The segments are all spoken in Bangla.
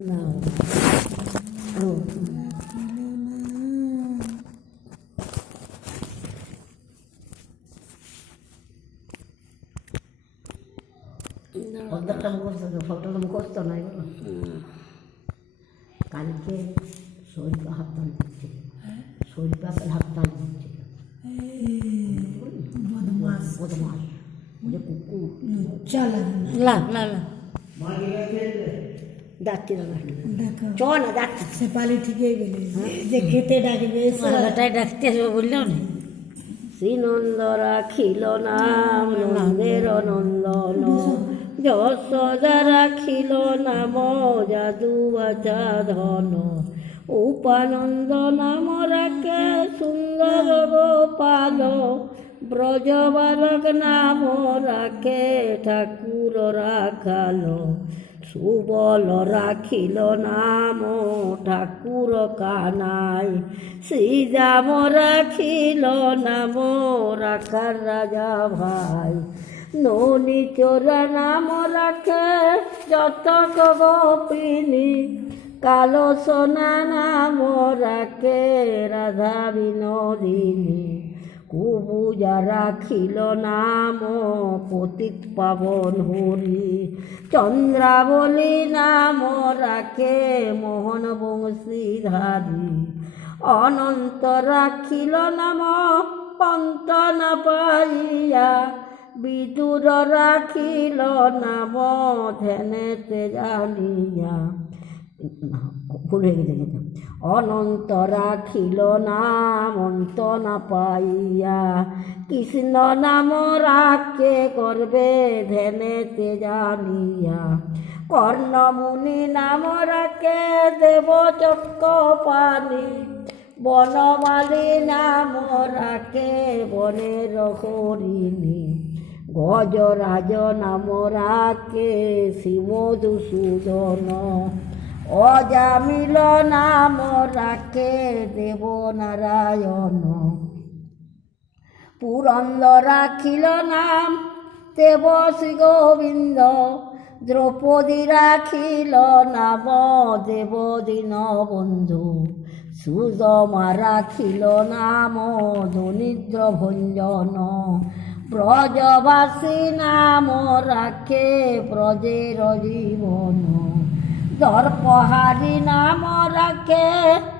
না দেখো। চ না যাচ্ছি সে পালি ঠিকই গেলে যে খেতে ডাকবে। গলাটাই ডাকতে আসবে বললেও না। শ্রীনন্দ রাখিল নাম নন্দের নন্দন যশোদা রাখিল নাম যাদু বাচা ধন। উপানন্দ নাম রাখে সুন্দর গোপাল। ব্রজ বালক নাম রাখে ঠাকুর রাখালো। সুবল রাখিল নাম ঠাকুর কানাই। শ্রীরাম রাখিল নাম রাখার রাজা ভাই। ননি চোরা নাম রাখে যত গোপিনী। কালো সোনা নাম রাখে রাধা বিনোদিনী। কুবুজা রাখিল নাম পতিত পাবন হরি। চন্দ্রাবলী নাম রাখে মোহন বংশী বংশীধারী অনন্ত রাখিল নাম অন্ত না পাইয়া। বিদুর রাখিল নাম ধ্যানেতে জানিয়া। ভুলে গেছে কিন্তু অনন্ত রাখিল নাম, অন্ত না পাইয়া কৃষ্ণ নাম রাখে করবে ধ্যানেতে জানিয়া। কর্ণমুনি নাম রাখে দেব চক্র পানি, বনমালী নাম রাখে বনের হরিণী গজরাজ নাম রাখে শিবদূষূদন অজামিল নাম রাখে দেবনারায়ণ। পুরন্দ রাখিল নাম দেব শ্রী গোবিন্দ, দ্রৌপদী রাখিল নাম দেব দীন বন্ধু সুদমা রাখিল নাম দরিদ্র ভঞ্জন ব্রজবাসী নাম রাখে ব্রজের জীবন। দর্পহারি নাম রাখে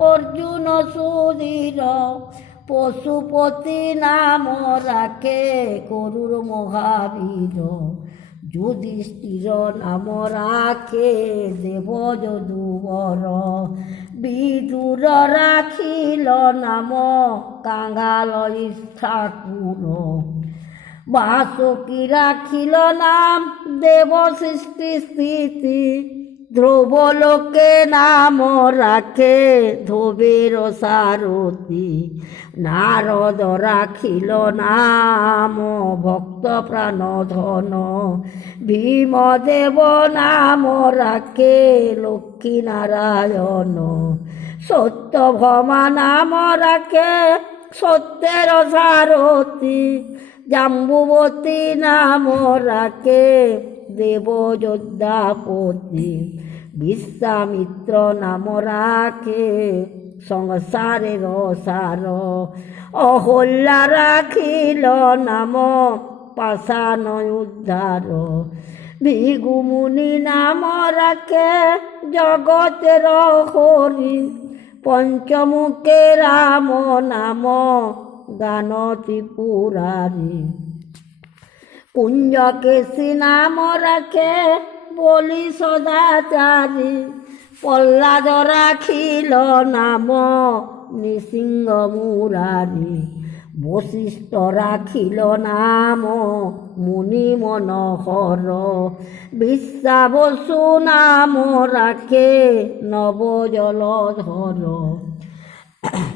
অর্জুন সুধীর। পশুপতি নাম রাখে করুর মহাবীর। যুধিষ্ঠির নাম রাখে দেব যদুবর বিদুর রাখিল নাম কাঙ্গাল ঠাকুর বাসকি রাখিল নাম দেব সৃষ্টি স্থিতি ধ্রুব লোকে নাম রাখে ধোবের সারথী। নারদ রাখিল নাম, ভক্ত প্রাণ ধন। ভীম দেব নাম রাখে লক্ষ্মী নারায়ণ। সত্য ভমা নাম রাখে সত্যের সারথী। জাম্বুবতী নাম রাখে দেবযোদ্ধাপতি। বিশ্বামিত্র নাম রাখে সংসারের সার। অহল্যা রাখিল নাম পাশান উদ্ধার। ভিগুমুনি নাম রাখে জগতের হরি। পঞ্চমুখে রাম নাম গান ত্রিপুরারি কুঞ্জকেশী নাম রাখে বলি সদাচারী, প্রহ্লাদ রাখিল নাম নৃসিংহ মুরারি, বশিষ্ঠ রাখিল নাম মুনি মনোহর, বিশ্বাবসু নাম রাখে নবজলধর।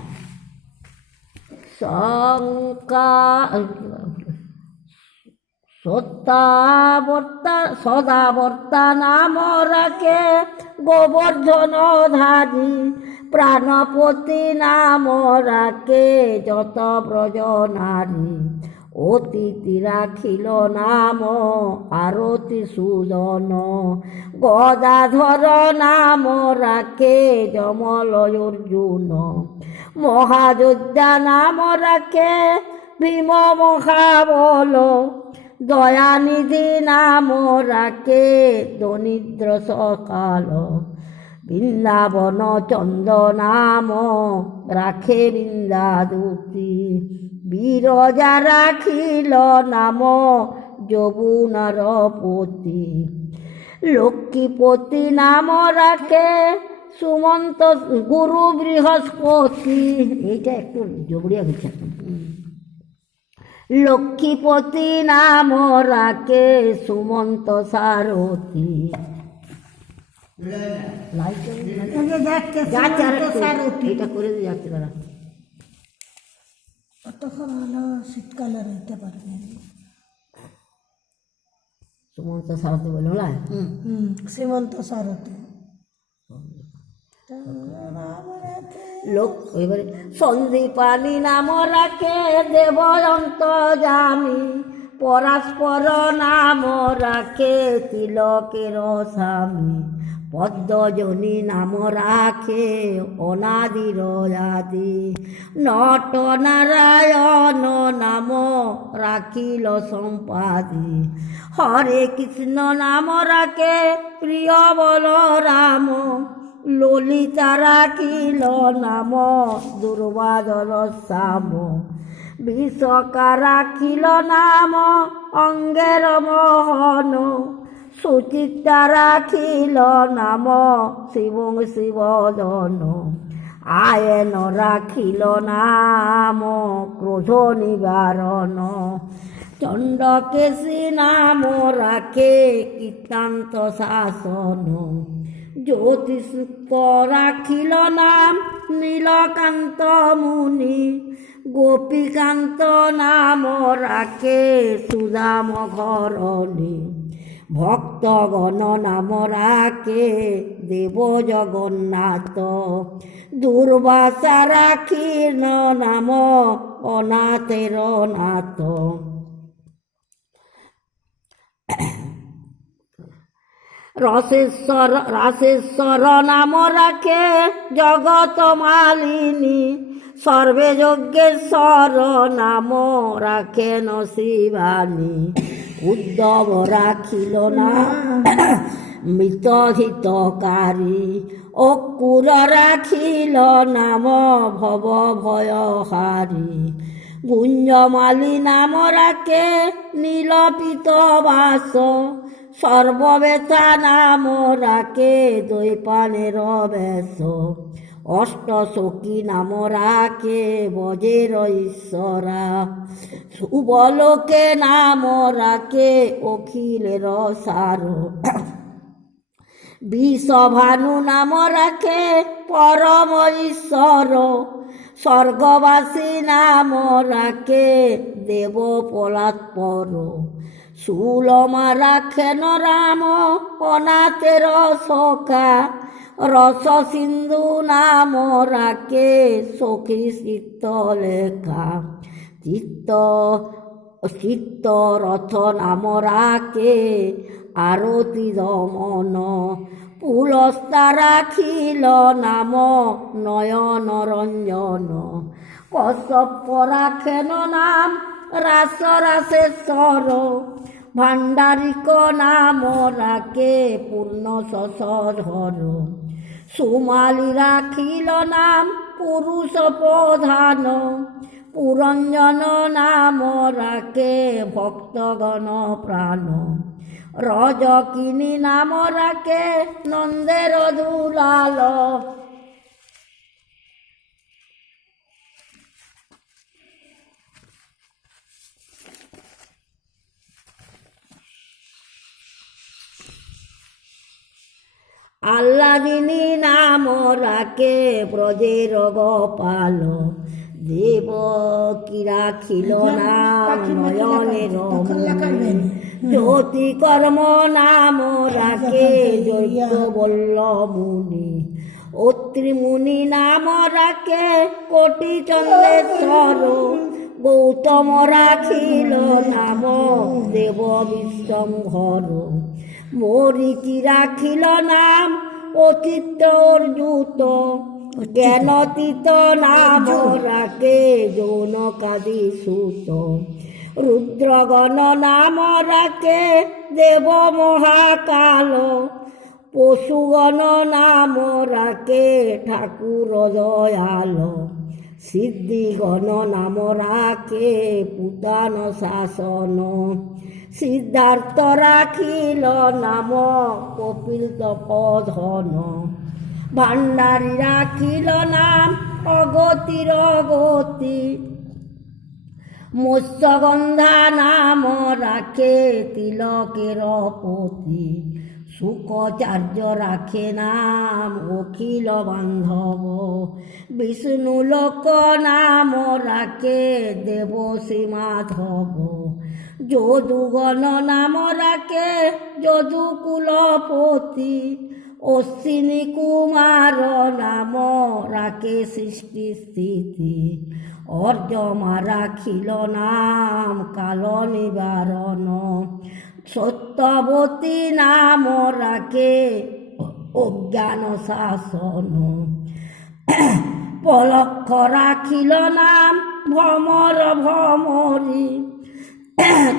শঙ্কা সত্যাবর্তা সদাবর্তা নাম রাখে গোবর্ধন ধারী। প্রাণপতি নাম রাখে যত ব্রজ নারী। অতিথি রাখিল নাম আরতি সুদন গদাধর নাম রাখে যমল অর্জুন। মহাযোদ্ধা নাম রাখে ভীম মহাবল। দয়ানিধি নাম রাখে দরিদ্র সকাল বৃন্দাবন চন্দ নাম রাখে বৃন্দাদূতি বিরজা রাখিল নাম যবুনার পতি লক্ষ্মীপতি নাম রাখে সুমন্ত গুরু বৃহস্পতি এইটা একটু এখন। হুম। লক্ষ্মীপতি নাম রাখে সুমন্ত সারথী। হলো শীতকালে রইতে পারবে সুমন্ত সারথী বলে হুম। সীমন্ত সারথি। লোক এবারে সন্দীপানি নাম রাখে দেবয়ন্ত জামি পরাস্পর নাম রাখে তিলকের স্বামী, পদ্মজনী নাম রাখে অনাদির আদি নট নারায়ণ নাম রাখিল সম্পাদি, হরে কৃষ্ণ নাম রাখে প্রিয় বল রাম ললিতা রাখিল নাম দুর্বাদর শ্যাম। বিশ্বকা রাখিল নাম অঙ্গের মোহন। সুচিত্রা রাখিল নাম শিব শিবজন আয়ন রাখিল নাম ক্রোধ নিবারণ। চণ্ডকেশী নাম রাখে কীর্তান্ত শাসন। জ্যোতিষুক্ত রাখিল নাম নীলকান্ত মুনি গোপীকান্ত নাম রাখে সুদাম ঘরণী ভক্তগণ নাম রাখে দেব জগন্নাথ দুর্বাসা রাখিল নাম অনাথের নাথ রসেশ্বর রাসেশ্বর নাম রাখে জগত মালিনী। সর্বে যজ্ঞেশ্বর নাম রাখেন শিবানী উদ্ধব রাখিল না মৃত হিতকারী। অকুর রাখিল নাম ভব ভয়হারী। গুঞ্জমালী নাম রাখে নীলপিত বাস। সর্ববেতা নাম রাখে দৈপানের বেশ অষ্ট সখী নাম রাখে বজের ঈশ্বরা সুবলোকে নাম রাখে অখিলের সার বিষভানু নাম রাখে পরম ঈশ্বর স্বর্গবাসী নাম রাখে দেব পলাৎপর সুলমা রাখেন রাম অনাথের সখা রস সিন্ধু নাম রাখে সখী চিত্ত লেখা চিত্ত চিত্ত রথ নাম রাখে আরতি দমন পুলস্তা রাখিল নাম নয়ন রঞ্জন কশ্যপ রাখেন নাম রাস রাসেশ্বর ভাণ্ডারিক নাম রাখে পূর্ণ শশধর সুমালি রাখিল নাম পুরুষ প্রধান। পুরঞ্জন নাম রাখে ভক্তগণ প্রাণ। রজকিনী নাম রাখে নন্দের দুলাল। আল্লাদিনী নাম রাখে ব্রজের গোপাল। দেব কি রাখিল নাম নয়নের। জ্যোতি কর্ম নাম রাখে যজ্ঞ বল্ল মুনি অত্রি মুনি নাম রাখে কোটি চন্দ্রেশ্বর। গৌতম রাখিল নাম দেব বিশ্বম্ভর। মরিচি রাখিল নাম, অতীত অর্জুত। জ্ঞান তিত নাম রাখে যৌন কাদি সুত? রুদ্রগণ নাম রাখে দেব মহাকাল। পশুগণ নাম রাখে ঠাকুর দয়াল। সিদ্ধিগণ নাম রাখে পুতান শাসন। সিদ্ধার্থ রাখিল নাম কপিল তপধন। ভাণ্ডারী রাখিল নাম অগতির অগতি। মৎস্যগন্ধা নাম রাখে তিলকের পতি শুকাচার্য রাখে নাম অখিল বান্ধব। বিষ্ণু লোক নাম রাখে দেবশ্রী মাধব। যদুগণ নাম রাখে যদুকুলপতি অশ্বিনী কুমার নাম রাখে সৃষ্টি স্থিতি। অর্জমা রাখিল নাম কাল নিবারণ। সত্যবতী নাম রাখে অজ্ঞান শাসন। পলক্ষ রাখিল নাম ভ্রমর ভ্রমরি।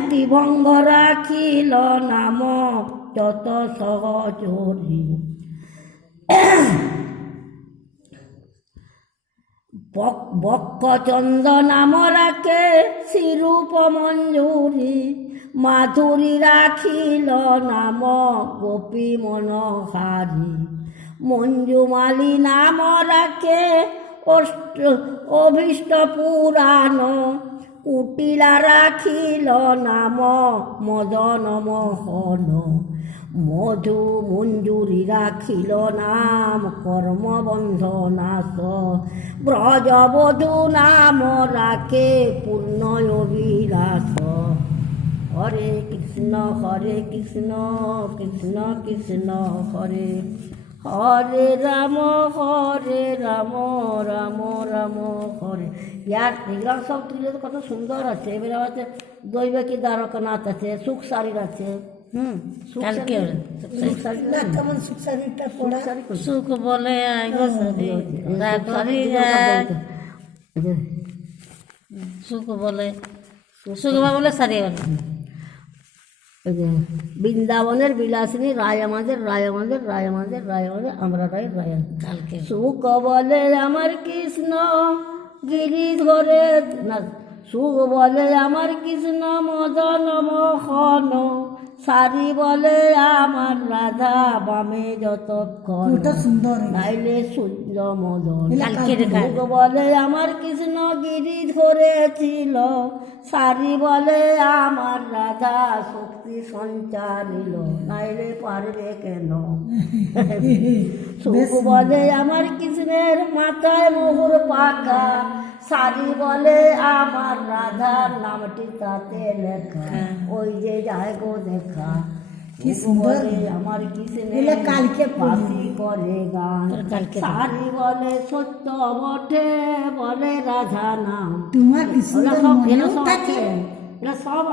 ত্রিভঙ্গ রাখিল নাম যত সহচরী বক্ষচন্দ নাম রাখে শিরূপ মঞ্জুরি মাধুরী রাখিল নাম গোপী মনোহারী মঞ্জুমালী নাম রাখে অষ্ট, অভীষ্ট পুরাণ কুটিলা রাখিল নাম মদন মোহন। মধু মঞ্জুরি রাখিল নাম কর্মবন্ধ নাশ। ব্রজবধূ নাম রাখে পূর্ণ অভিলাষ। হরে কৃষ্ণ হরে কৃষ্ণ কৃষ্ণ কৃষ্ণ হরে হরে রাম হরে রাম রাম রাম হরে। ইয়ার এগুলো সব তুলে কত সুন্দর আছে। এবারে আছে দৈবাকী দ্বারকানাথ আছে সুখ শাড়ির আছে। হুম সুখ কালকে শাড়ি- সুখ বলে সুখ বলে সুখ বলে সারি বলে। যে, বৃন্দাবনের বিলাসিনী রায় আমাদের রায় আমাদের রায় আমাদের রায় আমাদের আমরা রায় রায়। কালকে। সুখ বলে আমার কৃষ্ণ গিরি ধরে না সুখ বলে আমার কৃষ্ণ মদন মোহন সারি বলে আমার রাধা বামে যতক্ষণ সুন্দর নাইলে সূর্য মদন। বলে আমার কৃষ্ণ গিরি ধরেছিল। সারি বলে আমার রাধা শক্তি সঞ্চারিল নাইলে পারবে কেন? সুখ বলে আমার কৃষ্ণের মাথায় মোহর পাকা। সারি বলে আমার রাধার নামটি তাতে লেখা। ওই যে যায় গো দেখা। কি সুন্দর। আমার কৃষ্ণের কালকে। বাসি করে গান। কালকে সারি বলে সত্য বটে বলে রাধা নাম। তোমার কি সব আছে।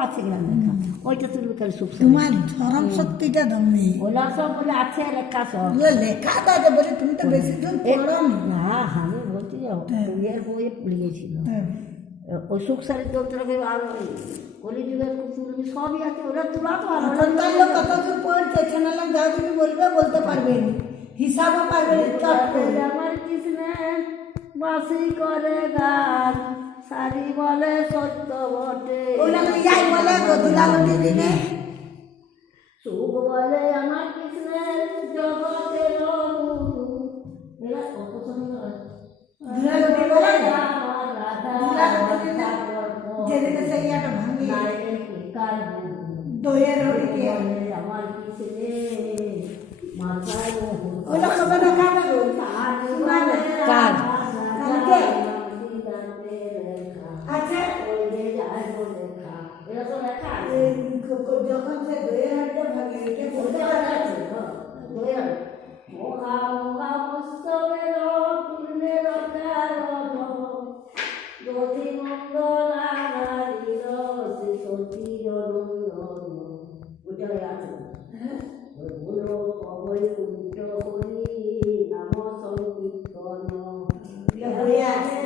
আছে লেখা। ওইটা তুমি কাল সুখ তোমার ধরম শক্তিটা দম নেই ওগুলো সব বলে আছে লেখা সব। লেখা আছে বলে তুমি তো বেশি দিন পড়ো না আমি ইয়ের বই পড়িয়েছিল না ওই সুখ শাড়ির যন্ত্রকে আর ওই কলিযুগের কুকুরমি সবই আছে ওরা তোলা তো আর ওরা এখনকার লোক কতদূর পড়ছে লোক যা তুমি বলবে বলতে পারবে হিসাবও পারবে আমার কৃষ্ণের বাসি করে গান শাড়ি বলে সত্য বটে। ওগুলো আমি যাই বলে গদুলালনি দিনে সুখ বলে আমার কৃষ্ণের জগতের দুলালনি বলে না আমার রাধা দুলালনি দিনে যেদিনে সেই একটা ভাঙি নাইলে কার গুরু দইয়ের হরিকে বলে আমার কৃষ্ণের মাথায় মোহর ওগুলো কবে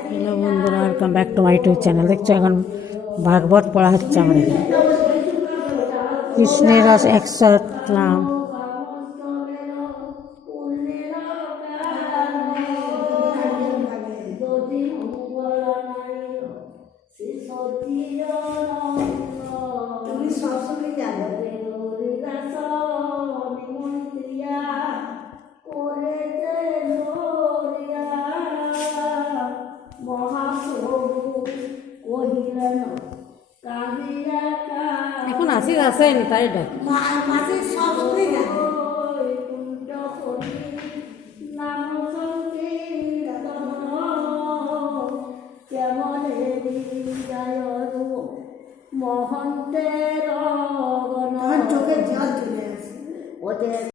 হ্যালো বন্ধুরা welcome back to my YouTube channel দেখছ এখন ভাগবত পড়া হচ্ছে আমাদের। কৃষ্ণের একশো নাম છે ને તારે ઢાંકી